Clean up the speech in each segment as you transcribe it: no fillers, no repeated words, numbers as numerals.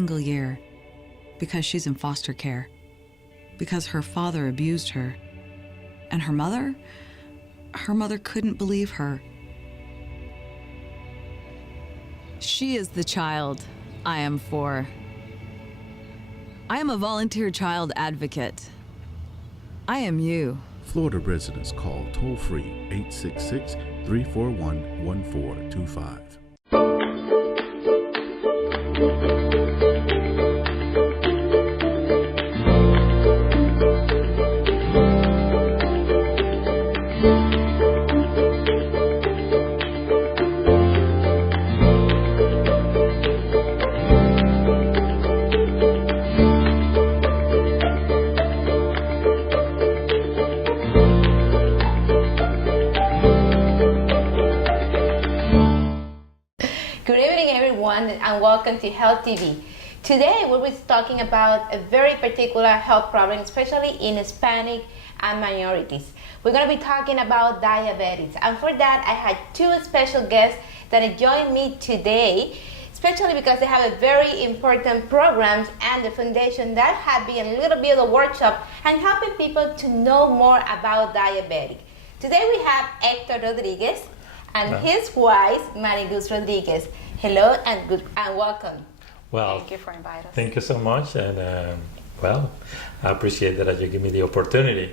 single year because she's in foster care, because her father abused her. And her mother couldn't believe her. She is the child I am for. I am a volunteer child advocate. I am you. Florida residents call toll-free 866-341-1425. And welcome to Health TV. Today we'll be talking about a very particular health problem, especially in Hispanic and minorities. We're going to be talking about diabetes, and for that I had two special guests that joined me today, especially because they have a very important programs and the foundation that have been a little bit of a workshop and helping people to know more about diabetes. Today we have Hector Rodriguez and his wife Mariguz Rodriguez. Hello and welcome. Well, thank you for inviting us. Thank you so much, and I appreciate that you give me the opportunity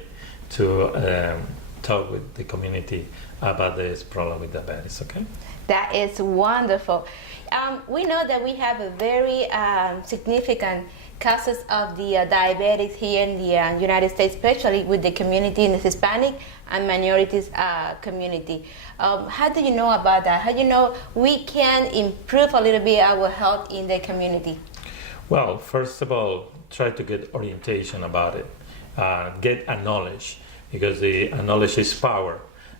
to talk with the community about this problem with diabetes. Okay. That is wonderful. We know that we have a very significant cases of the diabetes here in the United States, especially with the community in the Hispanic and minorities community. How do you know about that? How do you know we can improve a little bit our health in the community? Well, first of all, try to get orientation about it, get a knowledge, because the knowledge is power.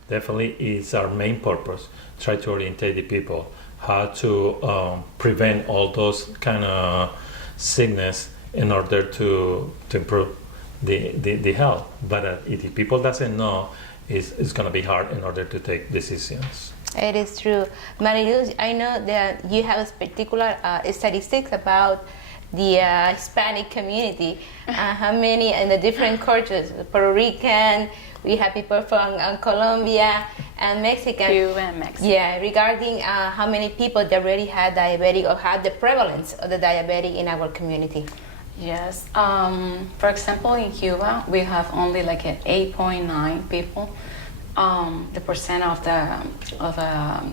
Definitely is our main purpose. Try to orientate the people how to prevent all those kind of sickness in order to improve the health. But if the people doesn't know, it's going to be hard in order to take decisions. It is true. Mariluz, I know that you have particular statistics about the Hispanic community. How many in the different cultures? Puerto Rican, we have people from Colombia and Mexican. Cuba and Mexico. Yeah, regarding how many people that already had diabetic or had the prevalence of the diabetic in our community. Yes. For example, in Cuba, we have only like an 8.9 people, the percent of the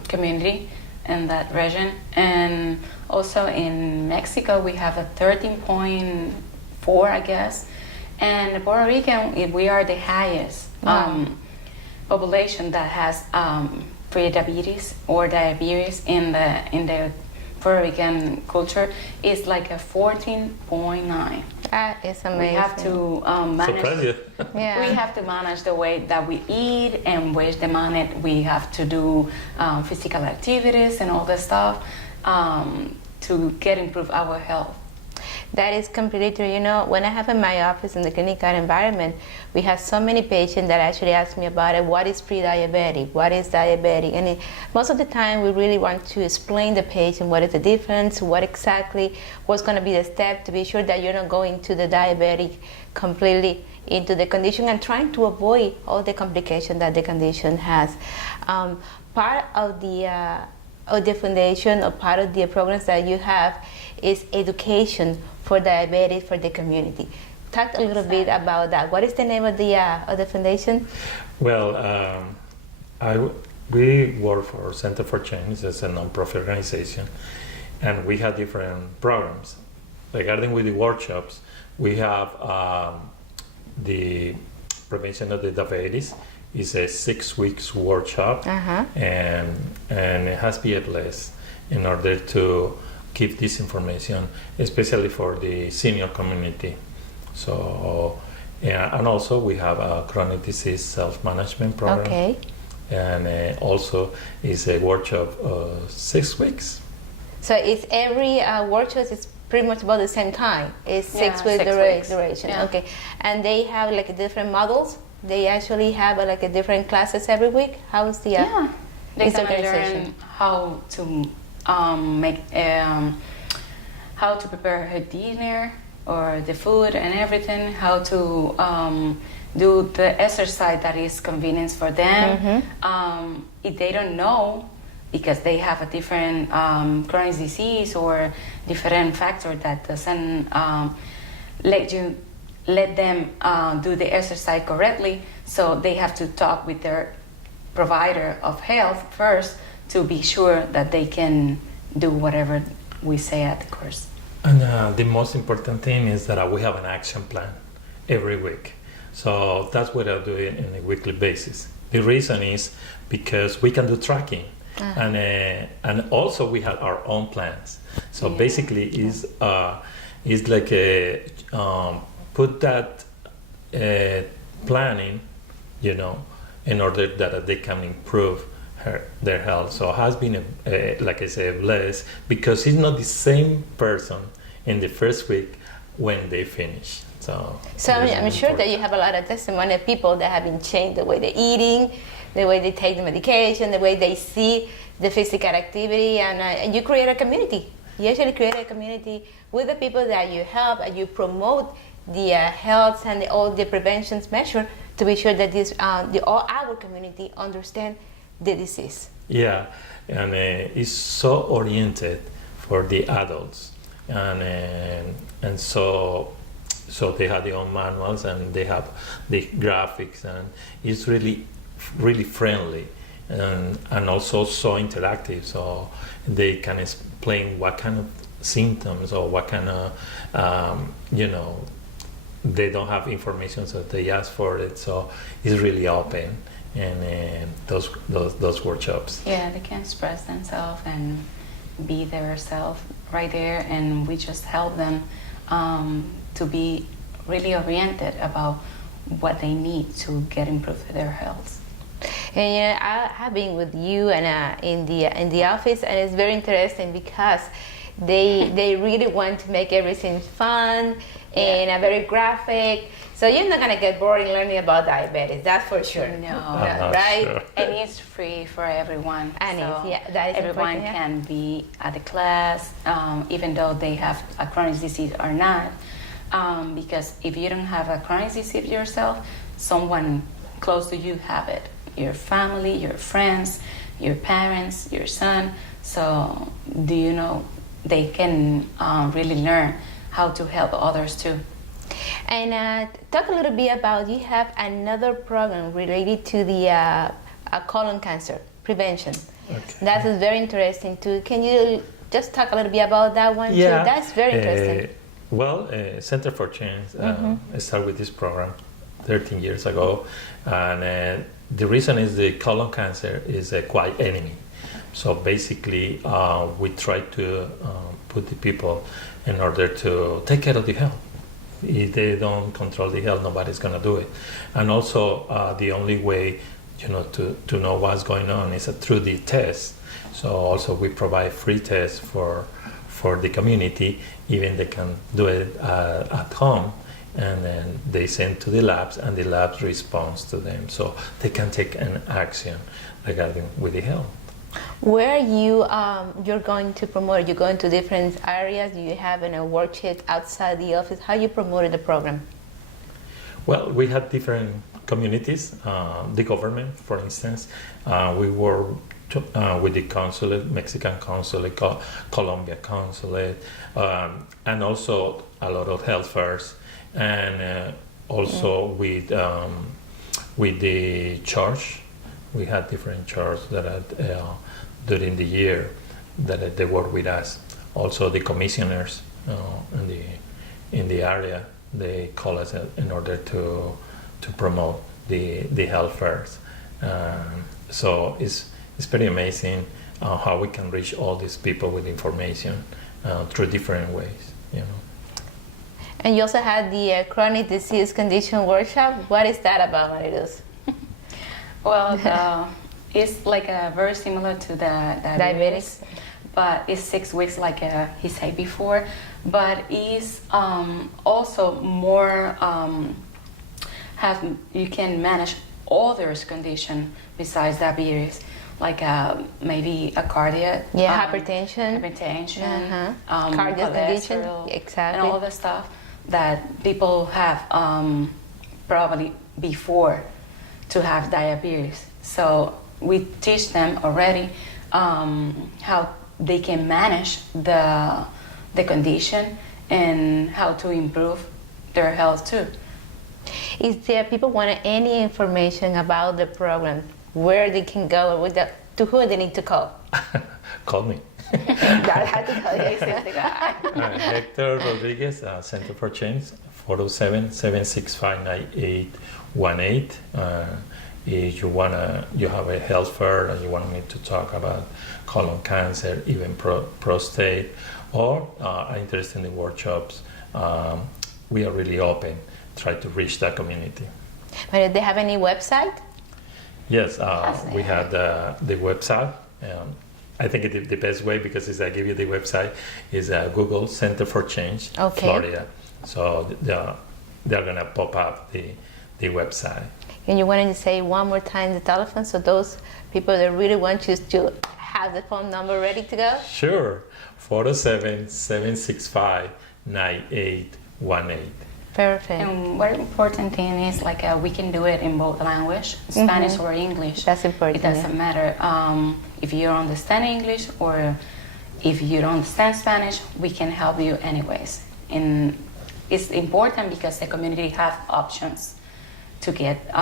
community in that region, and also in Mexico we have a 13.4, I guess, and Puerto Rican we are the highest population that has pre-diabetes or diabetes in the Puerto Rican culture is like a 14.9. That is amazing. We have to manage. Yeah. We have to manage the way that we eat and waste the money. We have to do physical activities and all that stuff to improve our health. That is completely true. You know, when I have in my office in the clinical environment, we have so many patients that actually ask me about it. What is pre-diabetic? What is diabetic? And most of the time, we really want to explain the patient what is the difference, what's going to be the step to be sure that you're not going to the diabetic completely into the condition and trying to avoid all the complications that the condition has. Part of the foundation or part of the programs that you have is education for diabetes for the community. Talk a little bit about that. What is the name of the foundation? Well, we work for Center for Change. It's a non-profit organization, and we have different programs. Regarding with the workshops, we have the prevention of the diabetes. It's a 6 weeks workshop, and it has BeHealthyTV in order to give this information, especially for the senior community. So, and also we have a chronic disease self-management program. Okay. And also is a workshop 6 weeks. So it's every workshop is pretty much about the same time. It's 6 weeks duration. Yeah. Okay. And they have like different models. They actually have like a different classes every week. How is the they can learn how to make how to prepare her dinner or the food and everything, how to do the exercise that is convenience for them. If they don't know, because they have a different chronic disease or different factor that doesn't let them do the exercise correctly, so they have to talk with their provider of health first to be sure that they can do whatever we say at the course. And the most important thing is that we have an action plan every week. So that's what I do on a weekly basis. The reason is because we can do tracking, and also we have our own plans. So basically, is like a put that planning, in order that they can improve their health. So it has been, like I said, blessed, because it's not the same person in the first week when they finish. So I'm sure that you have a lot of testimony of people that have been changed, the way they're eating, the way they take the medication, the way they see the physical activity, and you create a community. You actually create a community with the people that you help, and you promote the health and all the prevention measures to be sure that all our community understand the disease. Yeah, and it's so oriented for the adults, and so they have their own manuals, and they have the graphics, and it's really friendly, and also so interactive, so they can explain what kind of symptoms or what kind of they don't have information, so they ask for it. So it's really open, and those workshops. Yeah, they can express themselves and be their self right there, and we just help them to be really oriented about what they need to get improved their health. And I have been with you and in the office, and it's very interesting because they really want to make everything fun and very graphic. So you're not gonna get bored in learning about diabetes, that's for sure. No, right? Sure. And it's free for everyone. And so that is everyone important, can be at the class, even though they have a chronic disease or not. Because if you don't have a chronic disease yourself, someone close to you have it. Your family, your friends, your parents, your son. So do you know they can really learn how to help others too. And talk a little bit about, you have another program related to the colon cancer prevention. Okay. That is very interesting too. Can you just talk a little bit about that one too? That's very interesting. Center for Change started with this program 13 years ago, and the reason is the colon cancer is a quiet enemy. So basically, we try to put the people in order to take care of the health. If they don't control the health, nobody's gonna do it. And also, the only way, to know what's going on is through the test. So also, we provide free tests for the community. Even they can do it at home, and then they send to the labs, and the labs responds to them, so they can take an action regarding with the health. Where you're going to promote? You're going to different areas? Do you have a worksheet outside the office? How you promoted the program? Well, we had different communities. The government, for instance, we were with the consulate, Mexican consulate, Colombia consulate, and also a lot of health fairs, and also with the church. We had different churches that during the year that they work with us. Also, the commissioners in the area, they call us in order to promote the health fairs. So it's pretty amazing how we can reach all these people with information through different ways. And you also had the chronic disease condition workshop. What is that about, Mariluz? Well, it's like very similar to the diabetes, but it's 6 weeks, like he said before. But it's also more you can manage others' condition besides diabetes. like maybe a cardiac, hypertension, cardiac condition, and all the stuff that people have probably before to have diabetes. So we teach them already how they can manage the condition and how to improve their health too. Is there people want any information about the program, where they can go, or to who they need to call? Call me. I had to call you. Hector Rodriguez, Center for Change, 407-765-9818. If you have a health fair and you want me to talk about colon cancer, even prostate, or are interested in the workshops, we are really open. Try to reach that community. But do they have any website? Yes, we have the website. I think the best way, because I give you the website, is Google Center for Change, Florida. So they're gonna pop up the website. And you wanted to say one more time the telephone, so those people that really want you to have the phone number ready to go? Sure, 407-765-9818. Perfect. And one important thing is we can do it in both language, Spanish or English. That's important. It doesn't matter if you understand English or if you don't understand Spanish, we can help you anyways. And it's important because the community have options to get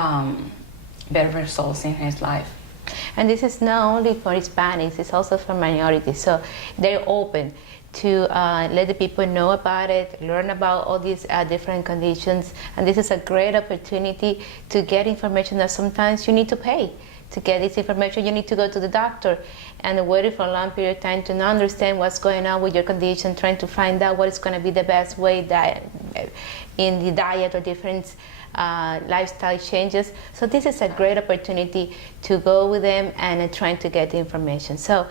better results in his life. And this is not only for Hispanics, it's also for minorities. So they're open to let the people know about it, learn about all these different conditions. And this is a great opportunity to get information that sometimes you need to pay. To get this information, you need to go to the doctor and wait for a long period of time to not understand what's going on with your condition, trying to find out what is going to be the best way in the diet or different lifestyle changes. So this is a great opportunity to go with them and trying to get the information. So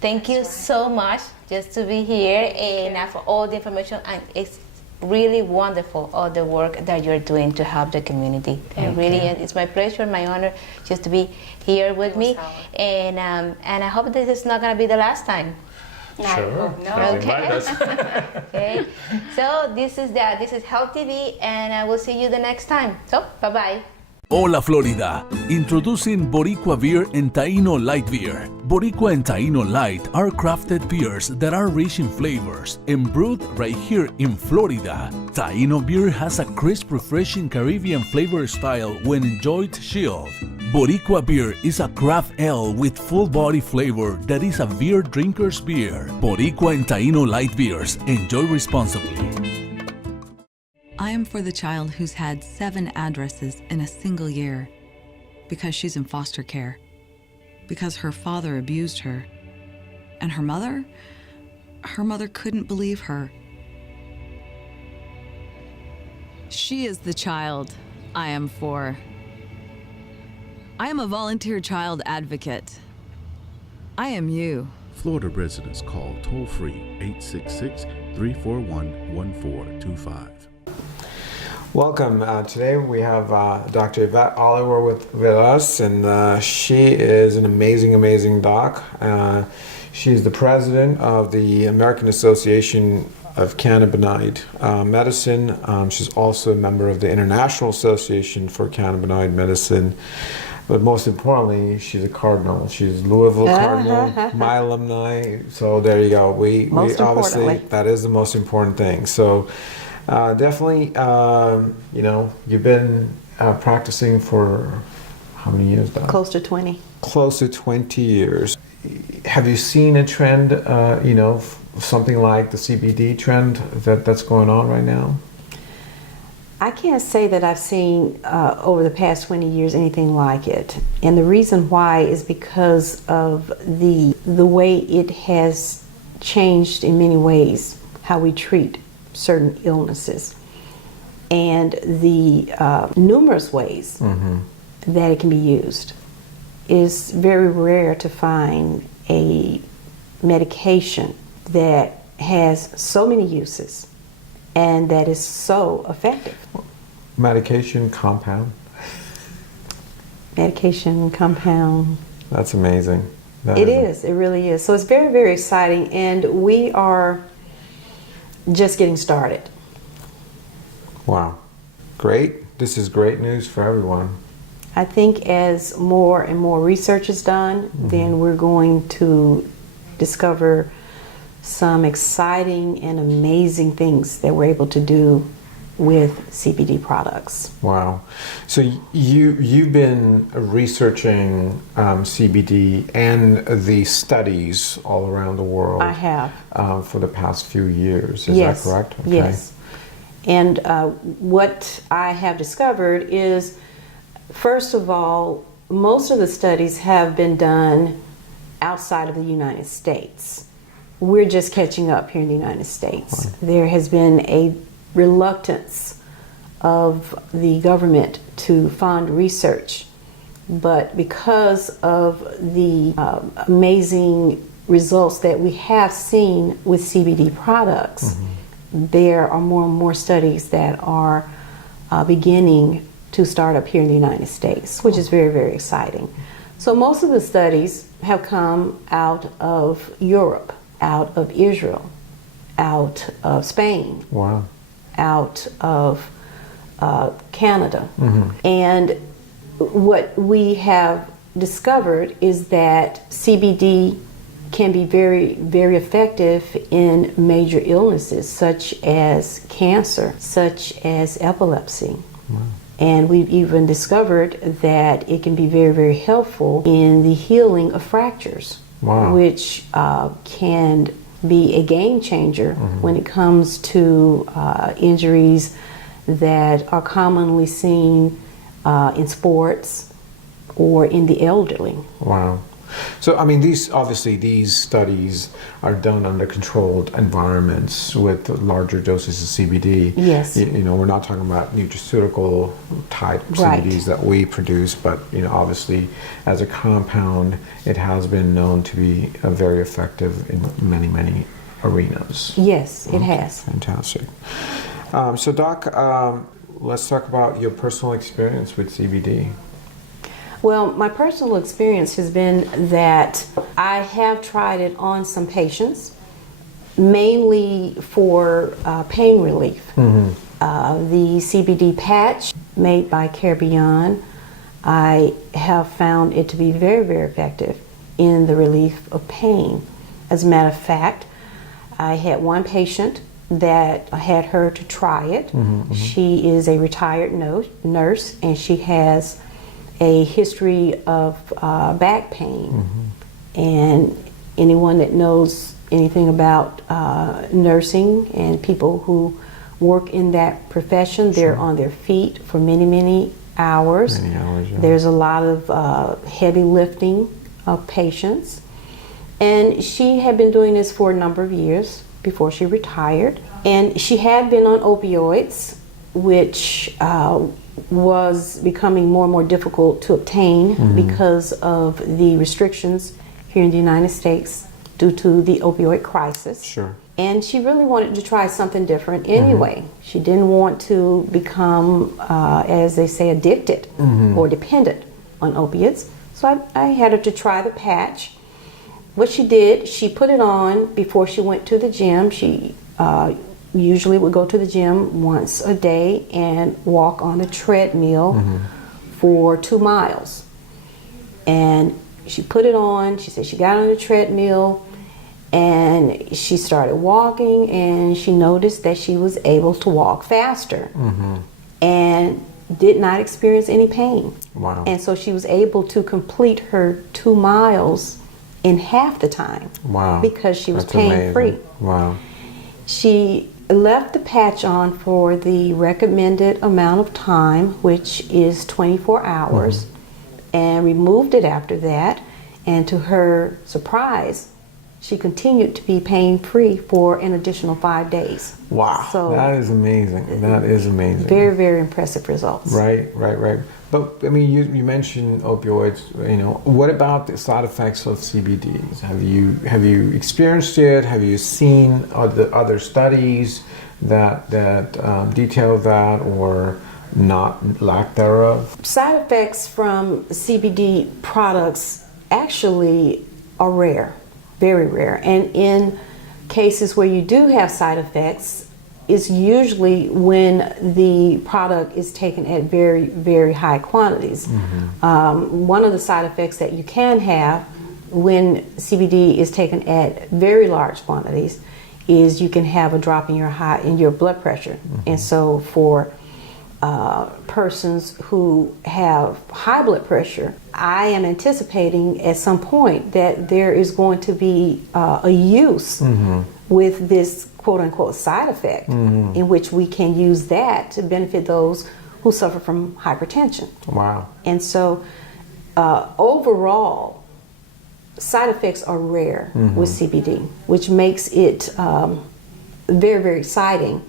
thank you so much just to be here and for all the information. And it's really wonderful all the work that you're doing to help the community. And really, it's my pleasure, my honor, just to be here with me. And I hope this is not going to be the last time. Sure. No. Okay. Okay. So this is Health TV, and I will see you the next time. So bye bye. Hola Florida, introducing Boricua Beer and Taino Light Beer. Boricua and Taino Light are crafted beers that are rich in flavors and brewed right here in Florida. Taino beer has a crisp, refreshing Caribbean flavor style when enjoyed chilled. Boricua beer is a craft ale with full body flavor that is a beer drinker's beer. Boricua and Taino Light Beers. Enjoy responsibly. I am for the child who's had 7 addresses in a single year because she's in foster care, because her father abused her, and her mother couldn't believe her. She is the child I am for. I am a volunteer child advocate. I am you. Florida residents call toll-free 866-341-1425. Welcome. Today we have Dr. Yvette Oliver with us, and she is an amazing doc. She's the president of the American Association of Cannabinoid Medicine. She's also a member of the International Association for Cannabinoid Medicine. But most importantly, she's a Cardinal. She's Louisville Cardinal, my alumni. So there you go. We obviously, that is the most important thing. So definitely, you've been practicing for how many years, Doc? Close to 20. Close to 20 years. Have you seen a trend, something like the CBD trend that's going on right now? I can't say that I've seen over the past 20 years anything like it. And the reason why is because of the way it has changed in many ways how we treat certain illnesses, and the numerous ways that it can be used. It is very rare to find a medication that has so many uses and that is so effective. Medication compound. Medication compound. That's amazing. It is. It really is. So it's very, very exciting, and we are just getting started. Wow. Great. This is great news for everyone. I think as more and more research is done, then we're going to discover some exciting and amazing things that we're able to do with CBD products. Wow. So you've been researching CBD and the studies all around the world. I have. For the past few years. Is Yes. that correct? Okay. Yes. And what I have discovered is, first of all, most of the studies have been done outside of the United States. We're just catching up here in the United States. Wow. There has been a reluctance of the government to fund research, but because of the amazing results that we have seen with CBD products, there are more and more studies that are beginning to start up here in the United States, which is very, very exciting. So most of the studies have come out of Europe, out of Israel, out of Spain, Wow. out of Canada. And what we have discovered is that CBD can be very, very effective in major illnesses such as cancer, such as epilepsy. And we've even discovered that it can be very, very helpful in the healing of fractures, Wow. which can be a game changer when it comes to injuries that are commonly seen in sports or in the elderly. Wow. So, I mean, these studies are done under controlled environments with larger doses of CBD. Yes. You know, we're not talking about nutraceutical type Right. CBDs that we produce, but, you know, obviously as a compound, it has been known to be very effective in many, many arenas. Yes, it has. Fantastic. So, Doc, let's talk about your personal experience with CBD. Well, my personal experience has been that I have tried it on some patients, mainly for pain relief. The CBD patch made by Care Beyond, I have found it to be very, very effective in the relief of pain. As a matter of fact, I had one patient that I had her to try it. She is a retired nurse, and she has a history of back pain. And anyone that knows anything about nursing and people who work in that profession, they're on their feet for many, many hours. Many hours, yeah. There's a lot of heavy lifting of patients. And she had been doing this for a number of years before she retired. And she had been on opioids, which was becoming more and more difficult to obtain because of the restrictions here in the United States due to the opioid crisis. Sure. And she really wanted to try something different anyway. She didn't want to become, as they say, addicted or dependent on opiates. So I had her to try the patch. What she did, she put it on before she went to the gym. She usually would go to the gym once a day and walk on a treadmill for 2 miles. And she put it on. She said she got on the treadmill and she started walking, and she noticed that she was able to walk faster and did not experience any pain. Wow. And so she was able to complete her 2 miles in half the time. Wow. Because she was That's pain-free. amazing. Wow. She left the patch on for the recommended amount of time, which is 24 hours, and removed it after that. And to her surprise, she continued to be pain-free for an additional 5 days. Wow. So that is amazing. That is amazing. very, very impressive results. Right. But I mean, you mentioned opioids. You know, what about the side effects of CBD? Have you experienced it? Have you seen other studies that detail that, or not, lack thereof? Side effects from CBD products actually are rare, very rare. And in cases where you do have side effects, is usually when the product is taken at very, very high quantities. One of the side effects that you can have when CBD is taken at very large quantities is you can have a drop in your blood pressure. And so for persons who have high blood pressure, I am anticipating at some point that there is going to be a use with this quote-unquote side effect, in which we can use that to benefit those who suffer from hypertension. Wow. And so overall, side effects are rare with CBD, which makes it very, very exciting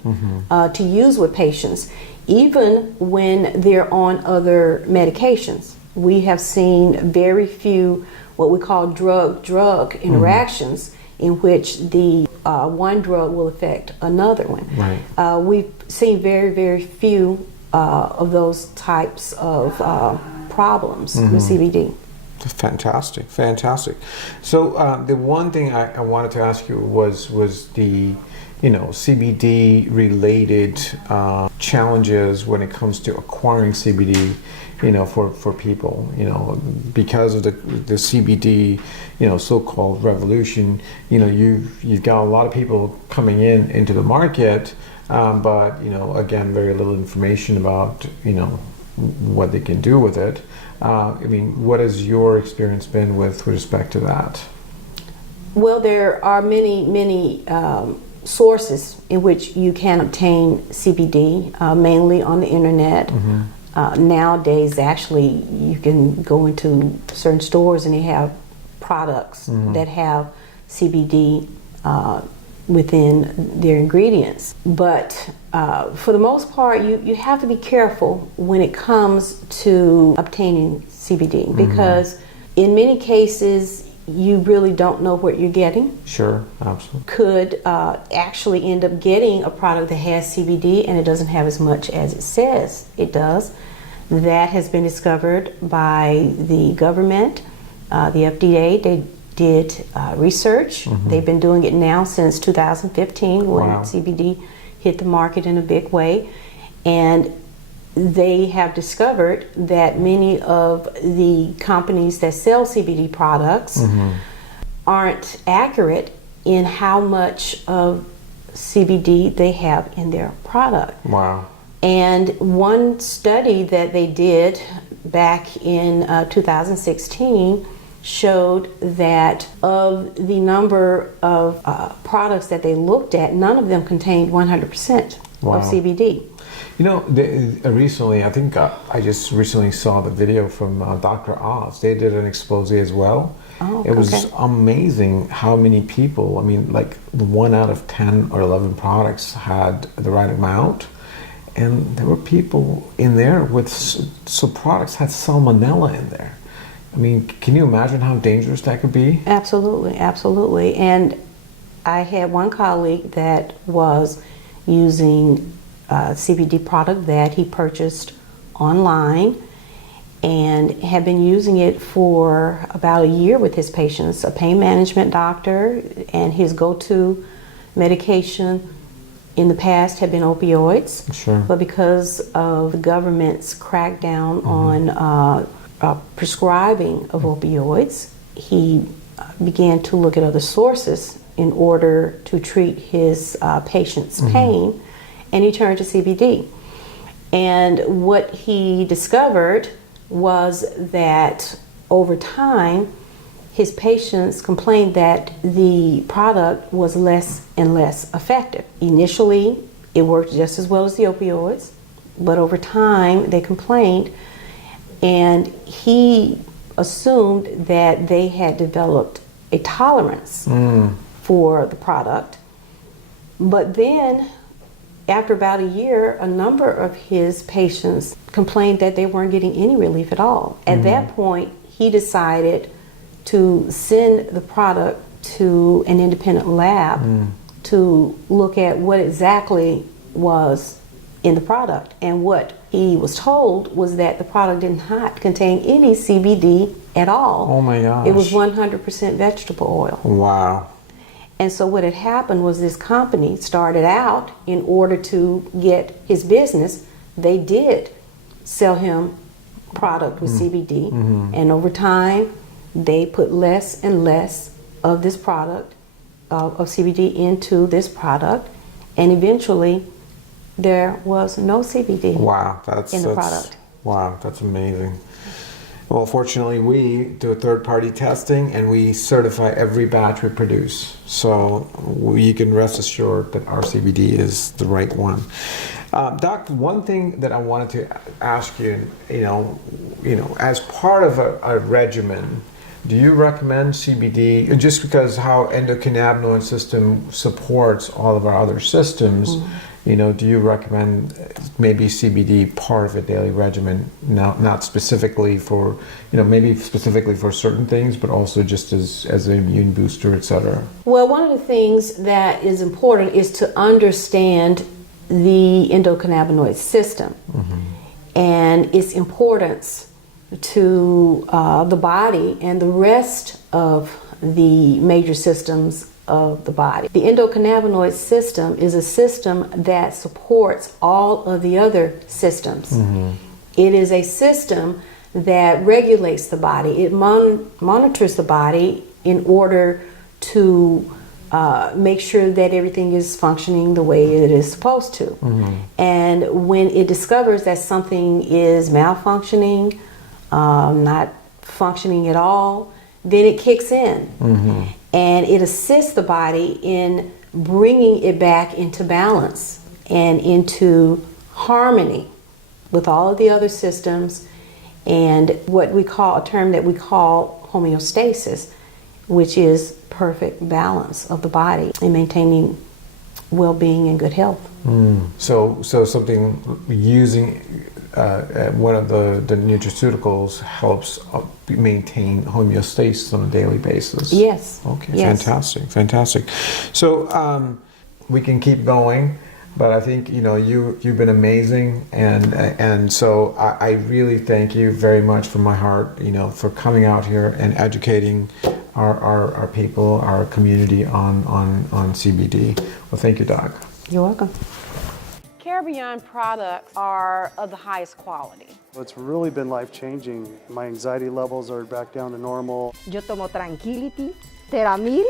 to use with patients, even when they're on other medications. We have seen very few what we call drug-drug interactions in which the one drug will affect another one. Right. We've seen very, very few of those types of problems with CBD. Fantastic, fantastic. So the one thing I wanted to ask you was the CBD related challenges when it comes to acquiring CBD, for people, because of the CBD, so-called revolution, you've got a lot of people coming into the market, but again, very little information about what they can do with it. What has your experience been with respect to that? Well, there are many sources in which you can obtain CBD, mainly on the internet. Nowadays, actually, you can go into certain stores and they have products that have CBD within their ingredients. But for the most part, you have to be careful when it comes to obtaining CBD, because in many cases, you really don't know what you're getting. Sure, absolutely. Could actually end up getting a product that has CBD and it doesn't have as much as it says it does. That has been discovered by the government, the FDA. They did research. They've been doing it now since 2015 when CBD hit the market in a big way. And they have discovered that many of the companies that sell CBD products aren't accurate in how much of CBD they have in their product. Wow. And one study that they did back in 2016 showed that of the number of products that they looked at, none of them contained 100% of CBD. Recently, I think I just recently saw the video from Dr. Oz. They did an expose as well. Oh, it was amazing how many people, 1 out of 10 or 11 products had the right amount. And there were people in there with, so products had salmonella in there. Can you imagine how dangerous that could be? Absolutely, absolutely. And I had one colleague that was using a CBD product that he purchased online and had been using it for about a year with his patients, a pain management doctor, and his go-to medication in the past had been opioids. Sure. But because of the government's crackdown on prescribing of opioids, he began to look at other sources in order to treat his patient's pain, and he turned to CBD. And what he discovered was that over time, his patients complained that the product was less and less effective. Initially, it worked just as well as the opioids, but over time, they complained, and he assumed that they had developed a tolerance for the product. But then, after about a year, a number of his patients complained that they weren't getting any relief at all. At that point, he decided to send the product to an independent lab to look at what exactly was in the product. And what he was told was that the product did not contain any CBD at all. Oh my gosh. It was 100% vegetable oil. Wow. And so what had happened was this company started out, in order to get his business, they did sell him product with CBD. And over time, they put less and less of this product, of CBD into this product. And eventually, there was no CBD Wow, in the product. Wow, that's amazing. Well, fortunately, we do a third-party testing and we certify every batch we produce. So you can rest assured that our CBD is the right one. Doc, one thing that I wanted to ask you, as part of a regimen, do you recommend CBD, just because how endocannabinoid system supports all of our other systems? Do you recommend maybe CBD part of a daily regimen, not specifically for, maybe specifically for certain things, but also just as an immune booster, etc.? Well, one of the things that is important is to understand the endocannabinoid system and its importance to the body and the rest of the major systems of the body. The endocannabinoid system is a system that supports all of the other systems. It is a system that regulates the body. It monitors the body in order to make sure that everything is functioning the way it is supposed to. And when it discovers that something is malfunctioning, not functioning at all, then it kicks in. And it assists the body in bringing it back into balance and into harmony with all of the other systems, and what we call, a term that we call homeostasis, which is perfect balance of the body and maintaining well-being and good health. So something using one of the nutraceuticals helps maintain homeostasis on a daily basis. Yes. Okay. Yes. Fantastic. So we can keep going, but I think you've been amazing, and so I really thank you very much from my heart, for coming out here and educating our people, our community on CBD. Well, thank you, Doc. You're welcome. Care Beyond products are of the highest quality. It's really been life-changing. My anxiety levels are back down to normal. Yo tomo Tranquility, Teramil,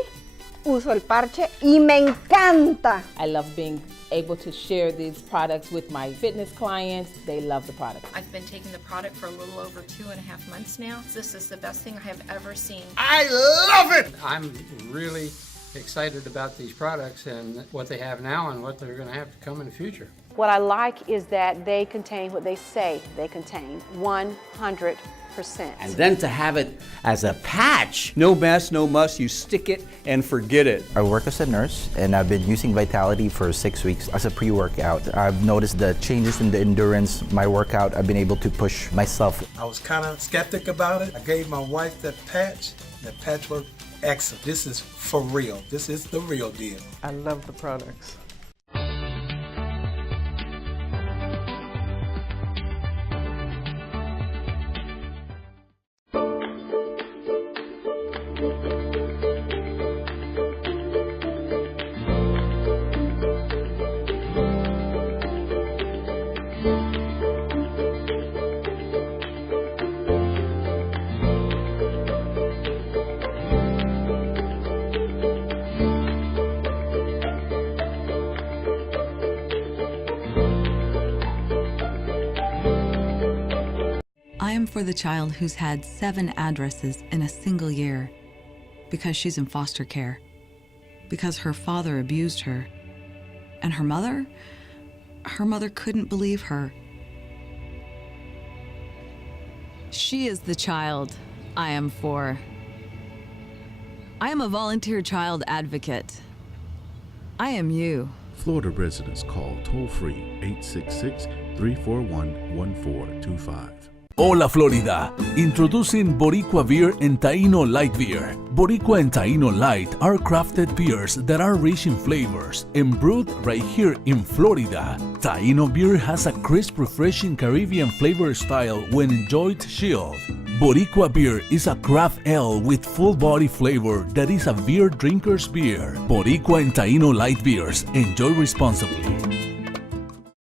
uso el parche y me encanta. I love being able to share these products with my fitness clients. They love the product. I've been taking the product for a little over 2.5 months now. This is the best thing I have ever seen. I love it! I'm really excited about these products and what they have now and what they're going to have to come in the future. What I like is that they contain what they say they contain, 100%. And then to have it as a patch. No mess, no muss, you stick it and forget it. I work as a nurse and I've been using Vitality for 6 weeks as a pre-workout. I've noticed the changes in the endurance, my workout, I've been able to push myself. I was kind of skeptic about it. I gave my wife that patch. That patch worked excellent. This is for real. This is the real deal. I love the products. I am for the child who's had 7 addresses in a single year, because she's in foster care, because her father abused her, and her mother couldn't believe her. She is the child I am for. I am a volunteer child advocate. I am you. Florida residents call toll-free 866-341-1425. Hola Florida, introducing Boricua Beer and Taino Light Beer. Boricua and Taino Light are crafted beers that are rich in flavors and brewed right here in Florida. Taino beer has a crisp, refreshing Caribbean flavor style when enjoyed chilled. Boricua beer is a craft ale with full body flavor that is a beer drinker's beer. Boricua and Taino Light Beers. Enjoy responsibly.